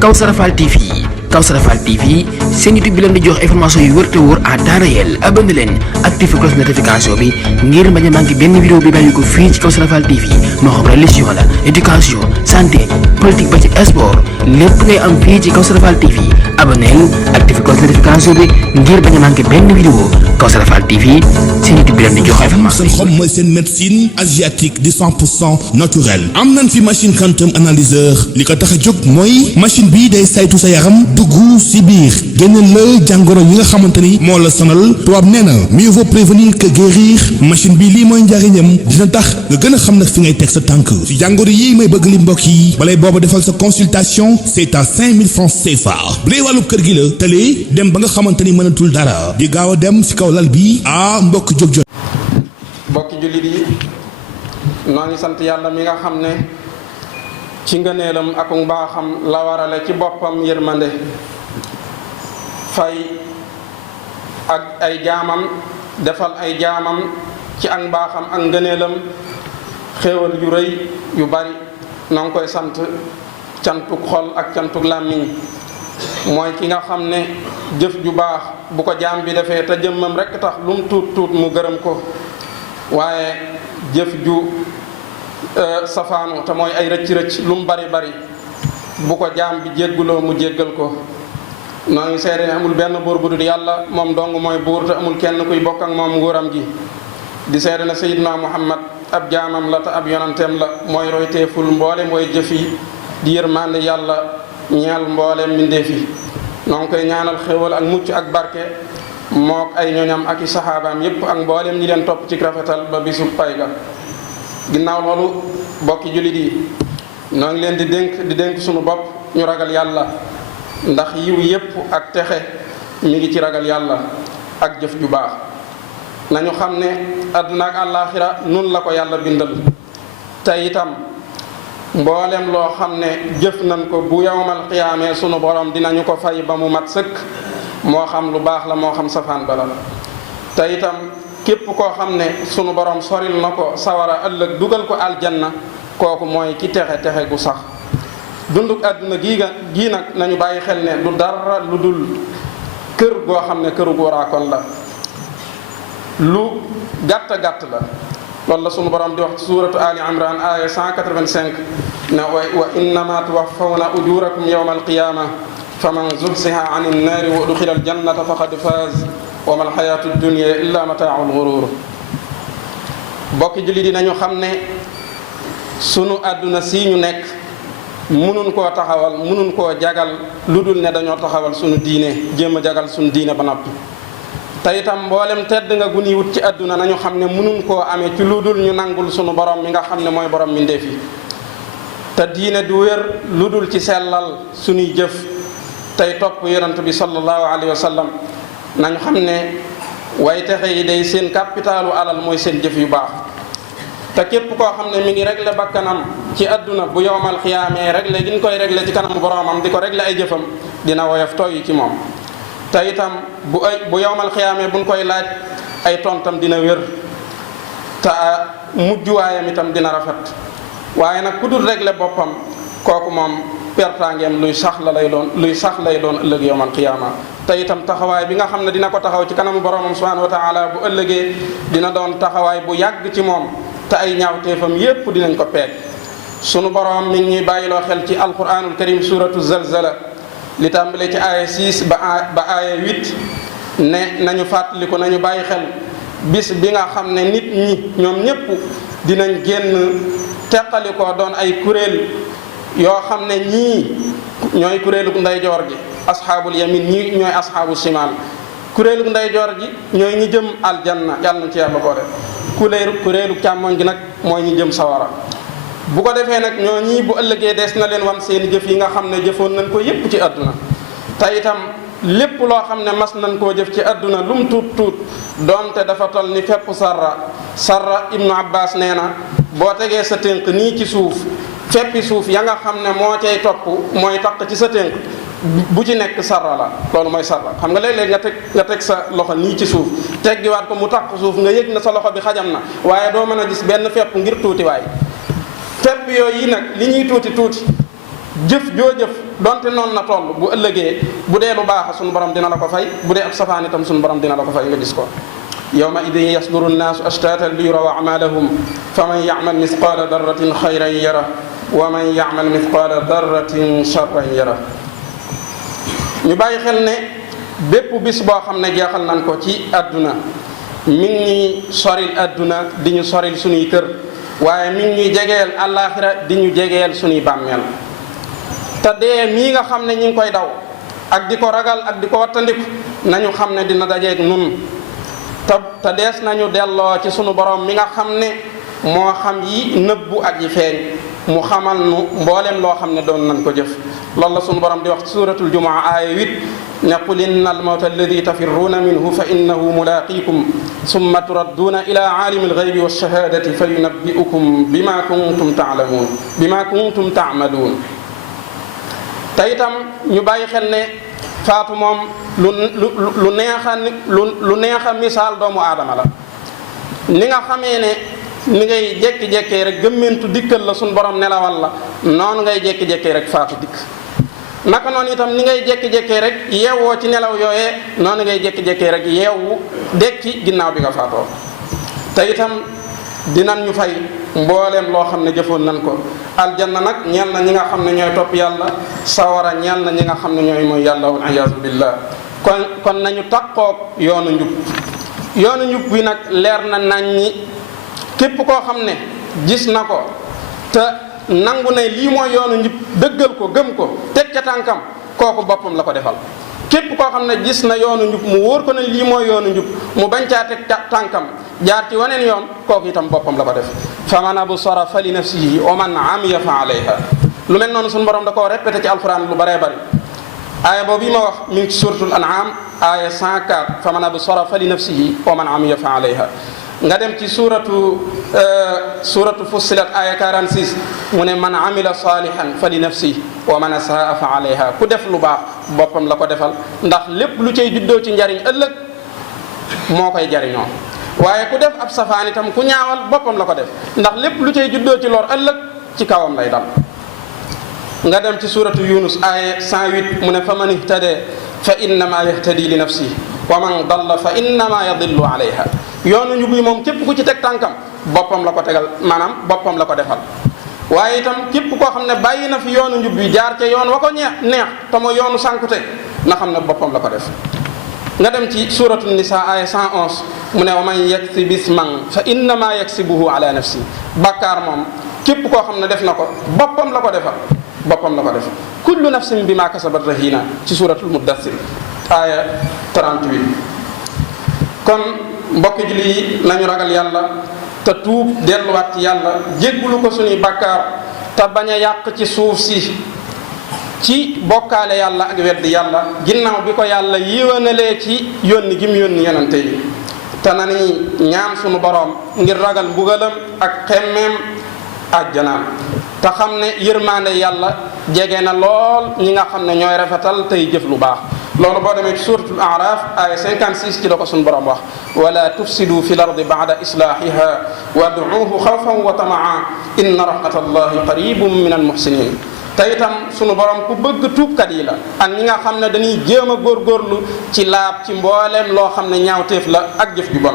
Kawsara Fall TV. Kawsara Fall TV seen YouTube bi leen di jox information yu wër te wóor à temps réel. Abonné leen activé cloche notification bi ngir bañ a manqué benn vidéo bi bàyyi ko fii ci Kawsara Fall TV moo xam religion la éducation santé politique ba ci sport lépp ngay am fii ci Kawsara Fall TV. Abonné leen activé cloche notification bi ngir bañ a manqué benn vidéo. Kawsara Fall TV seen YouTube bi leen di jox information yi. seen xom mooy seen médecine asiatique di 100% naturel. am nañ fi machine quantum analyseur li ko tax a jóg mooy machine bii day saytu sa yaram dugg si biir génneel la jàngoro yi nga xamante ni moo la sonal tubaab nee na mieux vaut prévenir que guérir machine bi lii mooy njariñam dina tax nga gën a xam nag fi ngay teg sa tànk si jàngoro yi may bëgg li mbokk yi balay booba defal sa consultation c'est à 5000 francs CFA bu dee wàllu kër gi la tëlee dem ba nga xamante ni mënatul dara di gaaw a dem si kaw lal bi mbokk jóg jot. mbokki jullit yi noo ngi sant yàlla mi nga xam ne ci ngëneelam ak mbaaxam la warale ci boppam yërmande fay ak ay jaamam defal ay jaamam ci ak mbaaxam ak ngëneelam xéewal yu rëy yu bari noo ngi koy sant cantuk xol ak cantuk làmmiñ mooy ki nga xam ne jëf ju baax bu ko jaam bi defee te jëmmam rekk tax lu mu tuut tuut mu gërëm ko waaye jëf ju safaanu te mooy ay rëcc-rëcc lu mu bari bari bu ko jaam bi jégguloo mu jéggal ko noo ngi seede ne amul benn buur bu dul yàlla moom dong mooy buur te amul kenn kuy bokk ak moom nguuram gi di seede ne Seydina Muhammad ab jaamam la te ab yonanteem la mooy royteeful mboole mooy jëf yi di yërmande yàlla ñeel mbooleem mbindeef yi noo ngi koy ñaanal xéwal ak mucc ak barke mook ay ñoñam ak i saxaabaam yépp ak mbooleem ñi leen topp ci rafetal ba bisu pay ga ginnaaw loolu bokki jullit yi noo ngi leen di dénk sunu bopp ñu ragal yàlla ndax yiw yépp ak texe mi ngi ci ragal yàlla ak jëf ju baax nañu xam ne àdduna ak àllaaxira nun la ko yàlla bindal te itam mboolem loo xam ne jëf nañ ko bu yawmal qiyaamee sunu borom dinañu ko fay ba mu mat sëkk moo xam lu baax la moo xam safaan ba la te itam képp koo xam ne sunu borom soril na ko sawara ëllëg dugal ko aljanna kooku mooy ki texe gu sax dunduk àdduna gii nag nañu bàyyi xel ne du dara lu dul kër goo xam ne këru waraakoon la lu gàtt la loolu la sunu borom di wax ci suuratu Ali Imran aya 185 ne wa innama tuwaffawna ujurakum yawma alqiyama faman zuhziha ani nnaari wa udxila aljannata faqad faaz wa ma alxayatu dunya illa mataaul gurur bokki jullit yi nañu xam ne sunu àdduna si ñu nekk mënuñ koo taxawal mënuñ koo jagal lu dul ne dañoo taxawal sunu diine jéem a jagal sunu diine ba noppi te itam mboolem tedd nga guni wut ci àdduna nañu xam ne mënuñ koo amee ci lu dul ñu nangul sunu borom mi nga xam ne mooy borom mi ndeef yi te diine du wér lu dul ci sellal sunuy jëf tey topp yonent bi sallallahu alayhi wa sallam nañu xam ne way texe yi day seen capitalu alal mooy seen jëf yu baax te képp koo xam ne mi ngi réglé bakkanam ci àdduna bu yowmal xiyaamee réglé gi ñu koy réglé ci kanamu boromam di ko réglé ay jëfam dina woyof tooy ci moom te itam bu yowmal xiyaamee buñ koy laaj ay tontam dina wér te mujjuwaayam itam dina rafet waaye nag ku dul réglé boppam kooku moom pertangeem luy sax lay doon ëllëg yowmal xiyaama te itam taxawaay bi nga xam ne dina ko taxaw ci kanamu boromam subhanahu wa taala bu ëllëgee dina doon taxawaay bu yàgg ci moom te ay ñaawteefam yépp dinañ ko peeg sunu borom mi ngi ñuy bàyyiloo xel ci alquranul karim suratu zalzala li tàmbale ci aaya 6 ba aaya 8 ne nañu fàttaliku nañu bàyyi xel bis bi nga xam ne nit ñi ñoom ñépp dinañ génn teqalikoo doon ay kuréel yoo xam ne ñii ñooy kuréelu ndeyjoor gi asxaabul yamin ñii ñooy asxaabu simaal kuréelu ndeyjoor gi ñooy ñi jëm aljanna yàlla na ci yàlla boole kuréelu càmmoñ gi nag mooy ñi jëm sawara bu ko defee nag ñoo ñii bu ëllëgee des na leen wan seen jëf yi nga xam ne jëfoon nañ ko yépp ci àdduna te itam lépp loo xam ne mas nañ koo jëf ci àdduna lu mu tuut doonte dafa tol ni fepp sarra ibnu abbas nee na boo tegee sa tënk nii ci suuf feppi suuf ya nga xam ne moo cay topp mooy taq ci sa tënk bu ci nekk sarra la loolu mooy sarra xam nga léeg-léeg nga teg sa loxo nii ci suuf teggiwaat ko mu taq suuf nga yëg na sa loxo bi xajam na waaye doo mën a gis benn fepp ngir tuuti waay fepp yooyu nag li ñuy tuuti jëf joo jëf donte noonu na toll bu ëllëgee bu dee lu baax suñu borom dina la ko fay bu dee ab safaan itam suñu borom dina la ko fay nga gis ko yawma idin yasduru nnaasu ashtatan li yuraw amalahum fa man ya'mal mithqala darratin xayran yara wa man ya'mal mithqala darratin sharran yara. ñu bàyyi xel ne bépp bis boo xam ne jeexal nañ ko ci àdduna mi ngi ñuy soril àdduna di ñu soril suñuy kër waaye mi ngi ñuy jegeel àllaaxira di ñu jegeel suñuy bàmmeel te dee mii nga xam ne ñi ngi koy daw ak di ko ragal ak di ko wattandiku nañu xam ne dina dajeeg nun te dees nañu delloo ci sunu borom mi nga xam ne moo xam yi nëbbu ak yi feeñ mu xamal nu mboolem loo xam ne doon nañ ko jëf loolu la sunu borom di wax ci suratul jumaa aaya 8 ne qul inna al mawta alladi tafirruuna minhu fa innahu mulaaqiikum summa turadduuna ila aalimi alxaybi walshahadati fa yunabbiukum bima kuntum taalamuun bima kuntum taamaluun. te itam ñu bàyyi xel ne faatu moom lu neex a misaal doomu aadama la ni nga xamee ne ni ngay jekki-jekkee rek gëmmentu dikkal la suñ borom nelawal la noonu ngay jekki-jekkee rek faatu dikk naka noonu itam ni ngay jekki-jekkee rek yeewoo ci nelaw yooyee noonu ngay jekki-jekkee rek yeewu dekki ginnaaw bi nga faatoo te itam dinañ ñu fay mbooleem loo xam ne jëfoon nañ ko aljanna nag ñeel na ñi nga xam ne ñooy topp yàlla sawara ñeel na ñi nga xam ne ñooy mooy yàlla wal iyaazu billah kon nañu taqoog yoonu njub bi nag leer na nañ ñi képp koo xam ne gis na ko te nangu ne lii mooy yoonu njub dëggal ko gëm ko teg ca tànkam kooku boppam la ko defal képp koo xam ne gis na yoonu njub mu wóor ko ne lii mooy yoonu njub mu bañ caa teg tànkam jaar ci waneen yoon kooku itam boppam la ko def fa man absara fa li nafsihi wa man amiya fa alayha lu mel noonu suñu borom da koo répété ci alquran lu baree bari aaya boobu yi ma wax mi ngi ci suratul an'am aaya 104 fa man absara fa li nafsihi wa man amiya fa alayha nga dem ci suratu fussilat aya 46 mu ne man amila salihan fa li nafsihi wa man asaa fa alayha ku def lu baax boppam la ko defal ndax lépp lu cay juddoo ci njariñ ëllëg moo koy jariñoo waaye ku def ab safaan itam ku ñaawal boppam la ko def ndax lépp lu cay juddoo ci lor ëllëg ci kawam lay dal nga dem ci suratu yunus aya 108 mu ne fa man ihtade fa innama yahtadi li nafsihi wa man dalla fa innama yadillu alayha yoonu ñu bi moom képp ku ci teg tànkam boppam la ko tegal maanaam boppam la ko defal waaye itam képp koo xam ne bàyyi na fi yoonu njub bi jaar ca yoon wa ko neex te mooy yoonu sànkute na xam ne boppam la ko def nga dem ci suratu nisa aya 111 mu ne wa man yaksib isman fa innama yaksibuhu ala nafsi bàkkaar moom képp koo xam ne def na ko boppam la ko defal boppam la ko def kullu nafsin bima kasabat rahina ci suratul muddassir aya 38 kon mbokk julli yi nañu ragal yàlla te tuub delluwaat ci yàlla jéggulu ko suñuy bàkkaar te bañ a yàq ci suuf si ci bokkaale yàlla ak weddi yàlla ginnaaw bi ko yàlla yéwénalee ci yónni gi mu yónni yonente yi te na ni ñaan suñu boroom ngir ragal mbugalam ak xemmeem àjjanaam te xam ne yërmaande yàlla jege na lool ñi nga xam ne ñooy rafetal tey jëf lu baax loolu boo demee ci suratul araf aya 56 ci la ko suñu borom wax wala tufsidu fi l ardi ba'da islahiha wad'uuhu xawfan wa tamaa inna rahmatallahi qaribun min al muhsinin te itam sunu borom ku bëgg tuubkat yi la ak ñi nga xam ne dañuy jéem a góorgóorlu ci laab ci mbooleem loo xam ne ñaawteef la ak jëf ju bon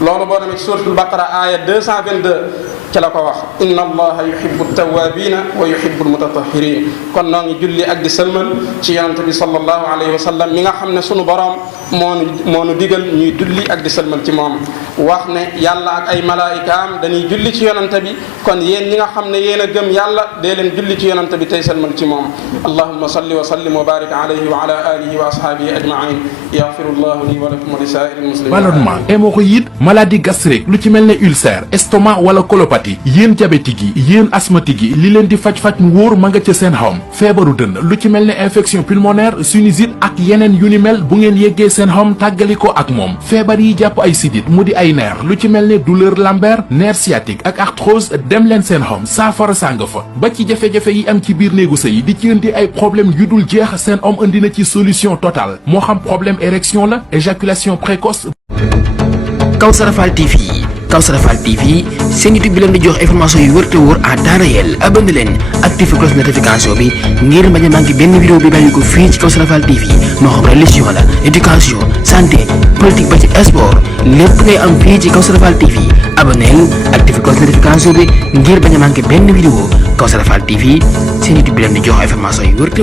loolu boo demee ci suratul baqara aya 222 ci la ko wax inna allaha yuhibbu tawabina wa yuhibbu almutatahirin kon noo ngi julli ak di sëlmal ci yonente bi sallallahu alayhi wa sallam mi nga xam ne sunu borom moo nu digal ñuy julli ak di sëlmal ci moom wax ne yàlla ak ay malaayikaam dañuy julli ci yonente bi kon yéen ñi nga xam ne yéen a gëm yàlla dee leen julli ci yonente bi tey sëlmal ci moom allahumma salli wa sallim wa barik alayhi wa ala alihi wa ashabihi ajmain yaghfirullahu li wa lakum wa li sa'iril muslimin ballonnement hémorroïde maladie gastrique lu ci mel ne ulcère estomac wala colopathie yéen diabétique yi yéen asthmatique yi li leen di faj-faj mu wóor ma nga ca seen home feebaru dënn lu ci mel ne infection pulmonaire sinusite ak yeneen yu ni mel bu ngeen yeggee seen home tàggali ko ak moom feebar yi jàpp ay sidit mu di ay nerf lu ci mel ne douleur lombaire nerf sciatique ak arthrose dem leen seen home saafara sàng fa ba ci jafe-jafe yi am ci biir néegu sëy di ci indi ay problème yu dul jeex seen home indi na ci solution totale moo xam problème érection la éjaculation précoce. Kawsara Fall TV Kawsara Fall TV seen YouTube bi leen di jox information yu wër te wóor à temps réel abonné leen activé cloche notification bi ngir bañ a manqué benn vidéo bi bàyyi ko fii ci Kawsara Fall TV moo xam religion la éducation santé politique ba ci sport lépp ngay am fii ci Kawsara Fall TV abonné activé cloche notification bi ngir bañ a manqué benn vidéo Kawsara Fall TV seen YouTube bi leen di jox information yu wër te